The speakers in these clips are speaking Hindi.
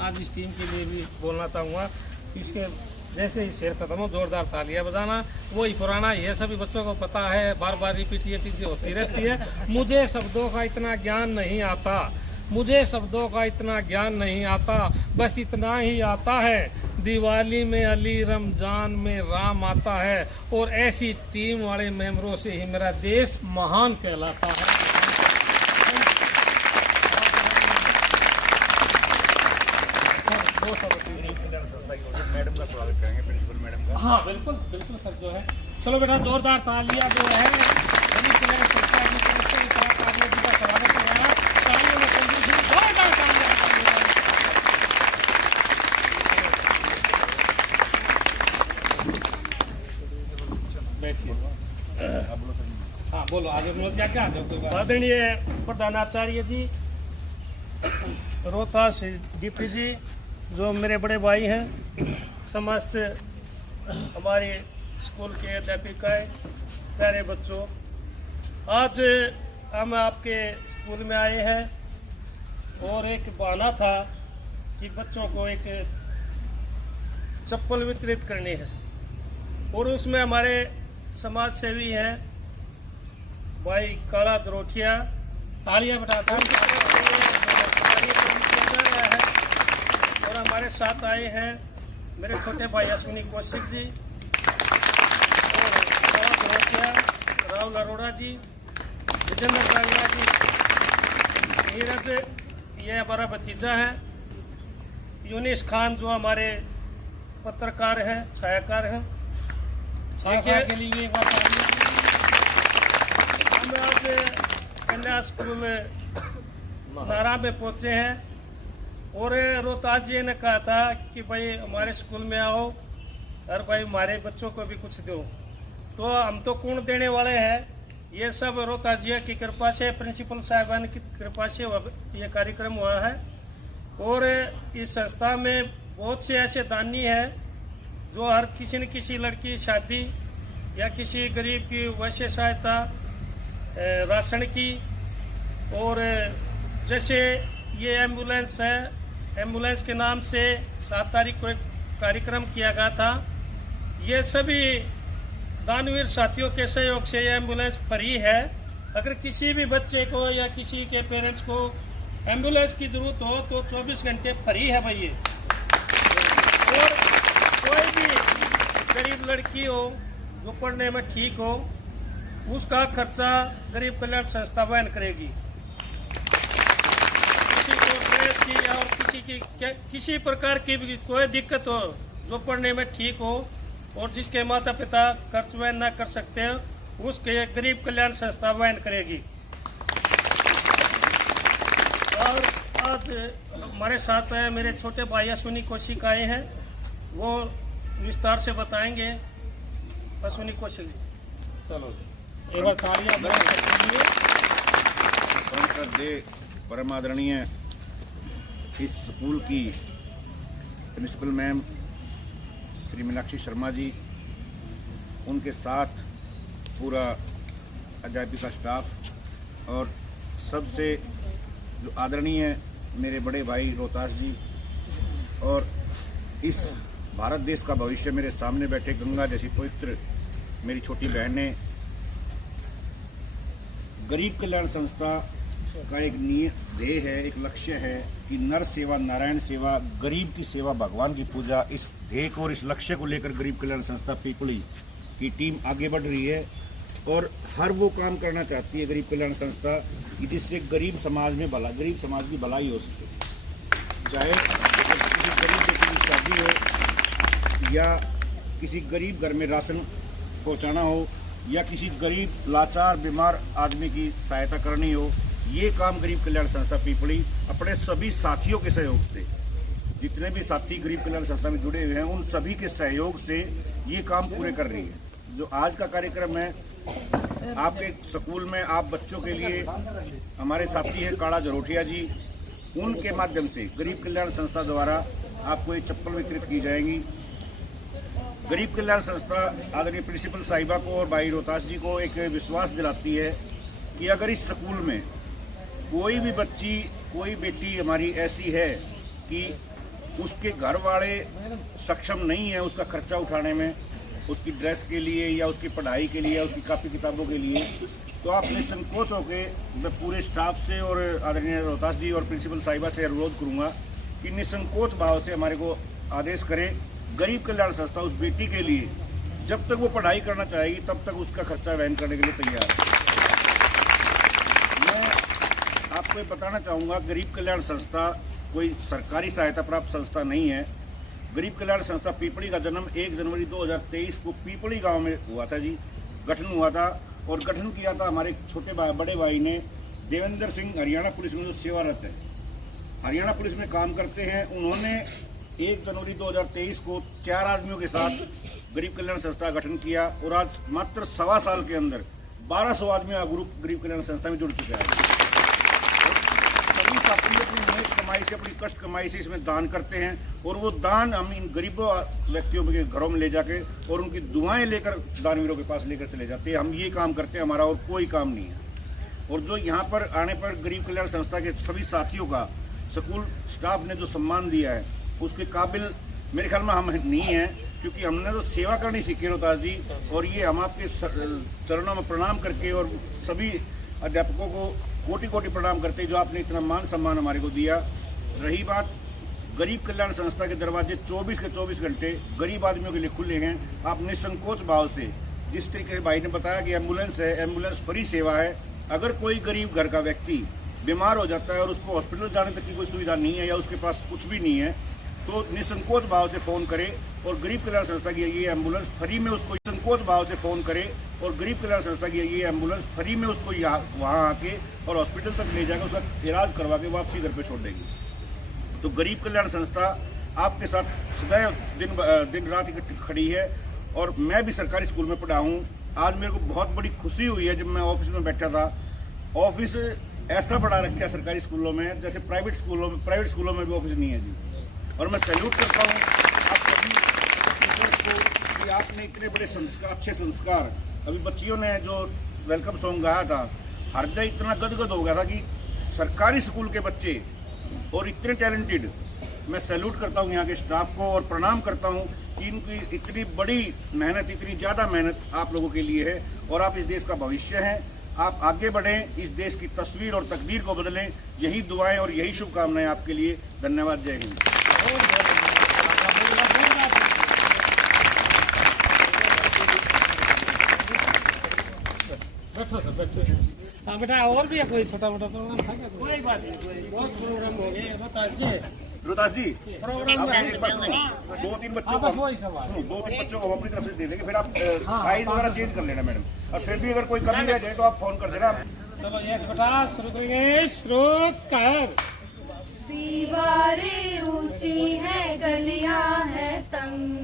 आज इस टीम के लिए भी बोलना चाहूँगा, इसके जैसे ही शेर खत्म हो जोरदार तालियां बजाना, वही पुराना, ये सभी बच्चों को पता है, बार बार रिपीट ये चीज़ें होती रहती है। मुझे शब्दों का इतना ज्ञान नहीं आता, मुझे शब्दों का इतना ज्ञान नहीं आता, बस इतना ही आता है, दिवाली में अली, रमजान में राम आता है, और ऐसी टीम वाले मेंबरों से ही मेरा देश महान कहलाता है। मैडम का स्वागत करेंगे, प्रिंसिपल मैडम का। हाँ बिल्कुल बिल्कुल सर, जो है चलो बेटा जोरदार तालियां जो है स्वागत करना, तालियों में जोरदार हाँ बोलो आगे बोलो, क्या क्या आदरणीय प्रधानाचार्य जी, रोहतास डीपी जी, जो मेरे बड़े भाई हैं, समस्त हमारे स्कूल के अध्यापिकाएं, प्यारे बच्चों, आज हम आपके स्कूल में आए हैं और एक बहाना था कि बच्चों को एक चप्पल वितरित करनी है, और उसमें हमारे समाज सेवी हैं भाई काला जरोठिया, तालियां बेटा और हमारे साथ आए हैं मेरे छोटे भाई अश्विनी कौशिक जी और काला जरोठिया, राहुल अरोड़ा जी, विजेंद्र कांगड़ा जी, नीरज, ये हमारा भतीजा है, यूनिस खान जो हमारे पत्रकार हैं, छायाकार हैं। के लिए एक बार हम आज कन्या स्कूल नारा में पहुंचे हैं और रोहतास जी ने कहा था कि भाई हमारे स्कूल में आओ और भाई हमारे बच्चों को भी कुछ दो, तो हम तो कौन देने वाले हैं, ये सब रोहतास जी की कृपा से, प्रिंसिपल साहिबान की कृपा से ये कार्यक्रम हुआ है। और इस संस्था में बहुत से ऐसे दानी हैं जो हर किसी न किसी लड़की शादी या किसी गरीब की वैश्य सहायता, राशन की, और जैसे ये एम्बुलेंस है, एम्बुलेंस के नाम से 7 तारीख को एक कार्यक्रम किया गया था। ये सभी दानवीर साथियों के सहयोग से ये एम्बुलेंस फ्री है। अगर किसी भी बच्चे को या किसी के पेरेंट्स को एम्बुलेंस की जरूरत हो तो 24 घंटे फ्री है भाई ये। और कोई भी गरीब लड़की हो जो पढ़ने में ठीक हो, उसका खर्चा गरीब कल्याण संस्था वहन करेगी। किसी को ड्रेस की और किसी प्रकार की भी कोई दिक्कत हो, जो पढ़ने में ठीक हो और जिसके माता पिता खर्च वहन न कर सकते हैं, उसके गरीब कल्याण संस्था वहन करेगी। और आज हमारे साथ मेरे छोटे भाई अश्विनी कौशिक आए हैं, वो विस्तार से बताएंगे। अश्विनी कौशिक, चलो एक बार तालियां बजा सकते हैं। परम आदरणीय इस स्कूल की प्रिंसिपल मैम श्री मीनाक्षी शर्मा जी, उनके साथ पूरा अध्यापिका स्टाफ और सबसे जो आदरणीय मेरे बड़े भाई रोहतास जी, और इस भारत देश का भविष्य मेरे सामने बैठे गंगा जैसी पवित्र मेरी छोटी बहनें, गरीब कल्याण संस्था का एक ध्येय है, एक लक्ष्य है कि नर सेवा नारायण सेवा, गरीब की सेवा भगवान की पूजा। इस ध्येय को और इस लक्ष्य को लेकर गरीब कल्याण संस्था पिपली की टीम आगे बढ़ रही है और हर वो काम करना चाहती है गरीब कल्याण संस्था कि जिससे गरीब समाज की भलाई हो सके। चाहे किसी गरीब बेटी की शादी हो, या किसी गरीब घर में राशन पहुंचाना हो, या किसी गरीब लाचार बीमार आदमी की सहायता करनी हो, ये काम गरीब कल्याण संस्था पिपली अपने सभी साथियों के सहयोग से, जितने भी साथी गरीब कल्याण संस्था में जुड़े हुए हैं, उन सभी के सहयोग से ये काम पूरे कर रही है। जो आज का कार्यक्रम है आपके स्कूल में, आप बच्चों के लिए हमारे साथी हैं काला जरोठिया जी, उनके माध्यम से गरीब कल्याण संस्था द्वारा आपको ये चप्पल वितरित की जाएंगी। गरीब कल्याण संस्था आदरणीय प्रिंसिपल साहिबा को और भाई रोहतास जी को एक विश्वास दिलाती है कि अगर इस स्कूल में कोई भी बच्ची, कोई बेटी हमारी ऐसी है कि उसके घर वाले सक्षम नहीं है उसका खर्चा उठाने में, उसकी ड्रेस के लिए या उसकी पढ़ाई के लिए या उसकी कापी किताबों के लिए, तो आप निसंकोच होकर मैं पूरे स्टाफ से और आदरणीय रोहतास जी और प्रिंसिपल साहिबा से अनुरोध करूंगा कि निसंकोच भाव से हमारे को आदेश करें। गरीब कल्याण संस्था उस बेटी के लिए जब तक वो पढ़ाई करना चाहेगी तब तक उसका खर्चा वहन करने के लिए तैयार है। मैं आपको ये बताना चाहूँगा, गरीब कल्याण संस्था कोई सरकारी सहायता प्राप्त संस्था नहीं है। गरीब कल्याण संस्था पीपड़ी का जन्म 1 जनवरी 2023 को पीपड़ी गांव में हुआ था जी, गठन हुआ था। और गठन किया था हमारे छोटे बड़े भाई ने, देवेंद्र सिंह, हरियाणा पुलिस में जो सेवारत है, हरियाणा पुलिस में काम करते हैं। उन्होंने 1 जनवरी 2023 को 4 आदमियों के साथ गरीब कल्याण संस्था का गठन किया और आज मात्र 1.25 साल के अंदर 1200 आदमी का ग्रुप गरीब कल्याण संस्था में जुड़ चुका है। सभी साथी अपनी मेहनत कमाई से, अपनी कष्ट कमाई से इसमें दान करते हैं और वो दान हम इन गरीबों व्यक्तियों के घरों में ले जाके और उनकी दुआएं लेकर दानवीरों के पास लेकर चले जाते हैं। हम ये काम करते हैं, हमारा और कोई काम नहीं है। और जो यहाँ पर आने पर गरीब कल्याण संस्था के सभी साथियों का स्कूल स्टाफ ने जो सम्मान दिया है उसके काबिल मेरे ख्याल में हम नहीं हैं, क्योंकि हमने तो सेवा करनी सीखी रोहतास जी। और ये हम आपके चरणों में प्रणाम करके और सभी अध्यापकों को कोटि कोटि प्रणाम करते जो आपने इतना मान सम्मान हमारे को दिया। रही बात, गरीब कल्याण संस्था के दरवाजे 24 के 24 घंटे गरीब आदमियों के लिए खुले हैं। आप निसंकोच भाव से, जिस तरीके से भाई ने बताया कि एम्बुलेंस है, एम्बुलेंस फ्री सेवा है। अगर कोई गरीब घर का व्यक्ति बीमार हो जाता है और उसको हॉस्पिटल जाने तक की कोई सुविधा नहीं है या उसके पास कुछ भी नहीं है, तो निसंकोच भाव से फ़ोन करे और गरीब कल्याण संस्था की ये एम्बुलेंस फ्री में उसको संकोच भाव से फ़ोन करे और गरीब कल्याण संस्था की ये एम्बुलेंस फ्री में उसको वहाँ आके और हॉस्पिटल तक ले जाकर उसका इलाज करवा के वापसी घर पे छोड़ देगी। तो गरीब कल्याण संस्था आपके साथ सदैव दिन रात खड़ी है। और मैं भी सरकारी स्कूल में पढ़ा हूँ। आज मेरे को बहुत बड़ी खुशी हुई है, जब मैं ऑफिस में बैठा था, ऑफिस ऐसा बड़ा रखा है सरकारी स्कूलों में जैसे प्राइवेट स्कूलों में भी ऑफिस नहीं है जी। और मैं सैल्यूट करता हूँ आप सभी टीचर्स को कि आपने इतने बड़े संस्कार, अच्छे संस्कार। अभी बच्चियों ने जो वेलकम सॉन्ग गाया था, हृदय इतना गदगद हो गया था कि सरकारी स्कूल के बच्चे और इतने टैलेंटेड। मैं सैल्यूट करता हूँ यहाँ के स्टाफ को और प्रणाम करता हूँ कि इनकी इतनी बड़ी मेहनत, इतनी ज़्यादा मेहनत आप लोगों के लिए है और आप इस देश का भविष्य हैं। आप आगे बढ़ें, इस देश की तस्वीर और तकदीर को बदलें। यही दुआएं और यही शुभकामनाएं आपके लिए। धन्यवाद। जय हिंद। हाँ बेटा, और भी है कोई छोटा मोटा प्रोग्राम था क्या? कोई बात नहीं, बहुत प्रोग्राम हो गए रोहतास जी, प्रोग्राम दो तीन बच्चों को हम अपनी तरफ से दे देंगे, फिर आप साइज वगैरह चेंज कर लेना मैडम। और फिर भी अगर कोई कमी रह जाए तो आप फोन कर देना। चलो यस बेटा, शुरू करेंगे। शुरू कर। दीवारें ऊंची है, गलियां है तंग,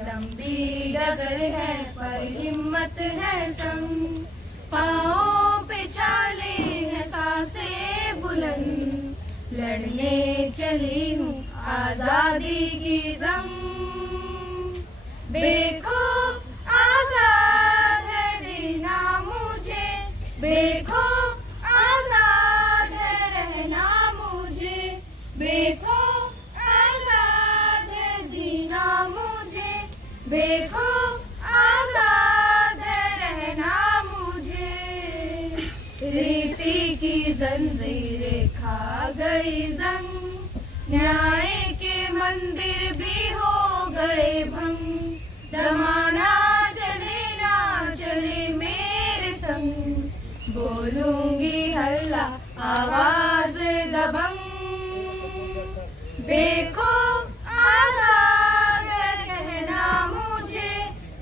लंबी डगर है पर हिम्मत है संग, पाँव पे छाले हैं सांसें बुलंद, लड़ने चली हूँ आजादी की जंग, बेखौफ आजाद है जीना मुझे, बेखौफ आजाद है रहना मुझे, बेखौफ आजाद है जीना मुझे, बेखौफ आजाद है रहना मुझे, रीति की जंजीरें खा गई जंग, न्याय के मंदिर भी हो गए भंग, जमाना चले ना चले मेरे संग, बोलूंगी हल्ला आवाज दबंग, बेखौफ आजाद है कहना मुझे,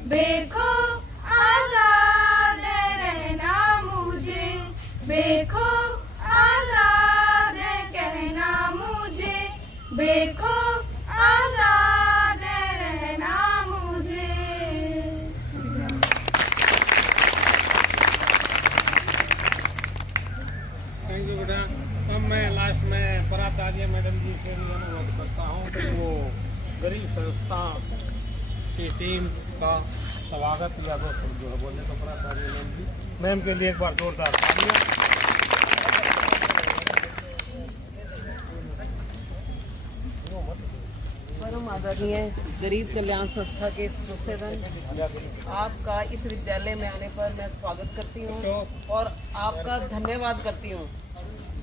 बेखौफ आजाद है रहना मुझे, बेखौफ आजाद है कहना मुझे, बेखौफ आजाद है रहना मुझे। थैंक यू बेटा। अब मैं लास्ट में प्राचार्य मैडम जी से भी अनुरोध करता हूँ कि वो गरीब संस्था की टीम का स्वागत या वो जो है बोलने तो प्राचार्य मैम के लिए एक बार जोरदार तालियां। परम आदरणीय गरीब कल्याण संस्था के सदस्यगण, आपका इस विद्यालय में आने पर मैं स्वागत करती हूँ और आपका धन्यवाद करती हूँ।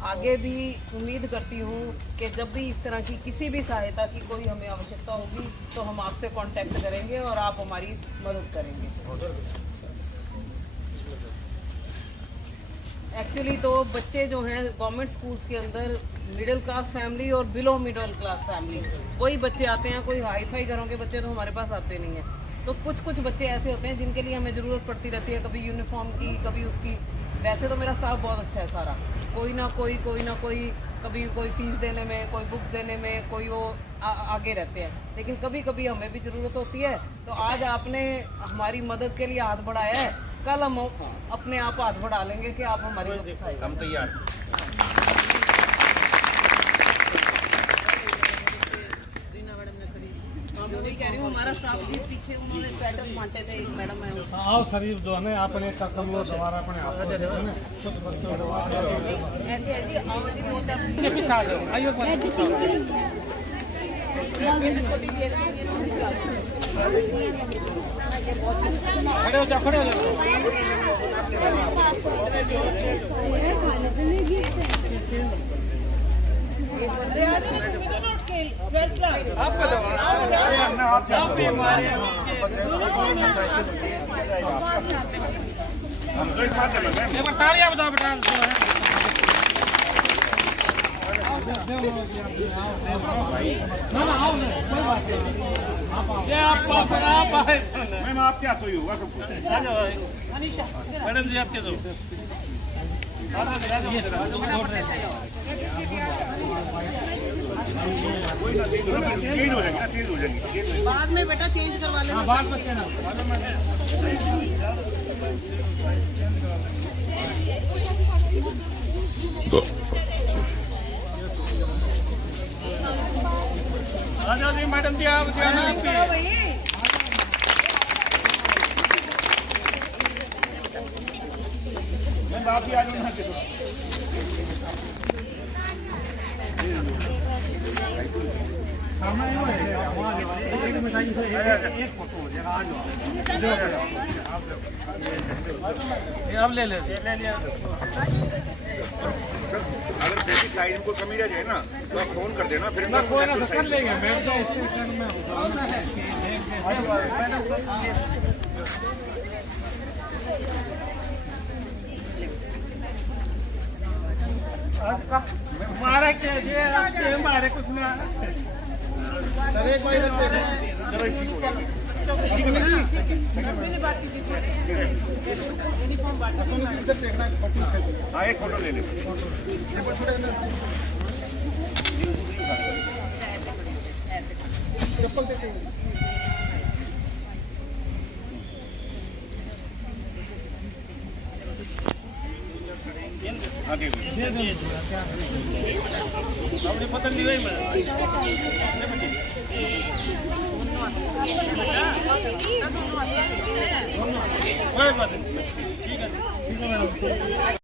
आगे भी उम्मीद करती हूँ कि जब भी इस तरह की किसी भी सहायता की कोई हमें आवश्यकता होगी तो हम आपसे कांटेक्ट करेंगे और आप हमारी मदद करेंगे। एक्चुअली तो बच्चे जो हैं गवर्नमेंट स्कूल्स के अंदर मिडिल क्लास फैमिली और बिलो मिडिल क्लास फैमिली, कोई बच्चे आते हैं, कोई हाई फाई घरों के बच्चे तो हमारे पास आते नहीं हैं। तो कुछ बच्चे ऐसे होते हैं जिनके लिए हमें ज़रूरत पड़ती रहती है, कभी यूनिफॉर्म की, कभी उसकी। वैसे तो मेरा स्टाफ बहुत अच्छा है सारा, कोई ना कोई कभी कोई फीस देने में, कोई बुक्स देने में, कोई वो आगे रहते हैं। लेकिन कभी कभी हमें भी ज़रूरत होती है। तो आज आपने हमारी मदद के लिए हाथ बढ़ाया है, कल हम अपने आप हाथ बढ़ा लेंगे कि आप हमारी मदद। हम तैयार। वही कह रही हूँ, हमारा स्टाफ जी पीछे उन्होंने स्वेटर बांटे थे, एक मैडम है उनका। आओ शरीफ जो है ना अपने कर लो दोबारा अपने आप ऐसे है जी, आओ जी, दो चार पीछे आ जाओ, आइए छोटी सी खड़े हो जाओ, खड़े हो जाओ। तालियां बजाओ बेटा। ना आओ, कोई बात नहीं। आप आए मैम आप क्या तो ही होगा सब कुछ। मैडम जी आपके दो कोई ना चेंज हो जाएगी। बाद में बेटा चेंज करवा लेना। बाद में आ जाओ जी मैडम जी, आप मैम आप भी आ जाओ यहाँ के तो। अब ले लिया। अगर जैसी साइज में कोई कमी रह जाए ना तो आप फोन कर देना, फिर मैं कोई ना कर लेंगे। मैं तो स्टेशन में हमारे कुछ ना हाँ एक फोटो ले ले। अपनी पतंग ली गई मैं। ठीक है।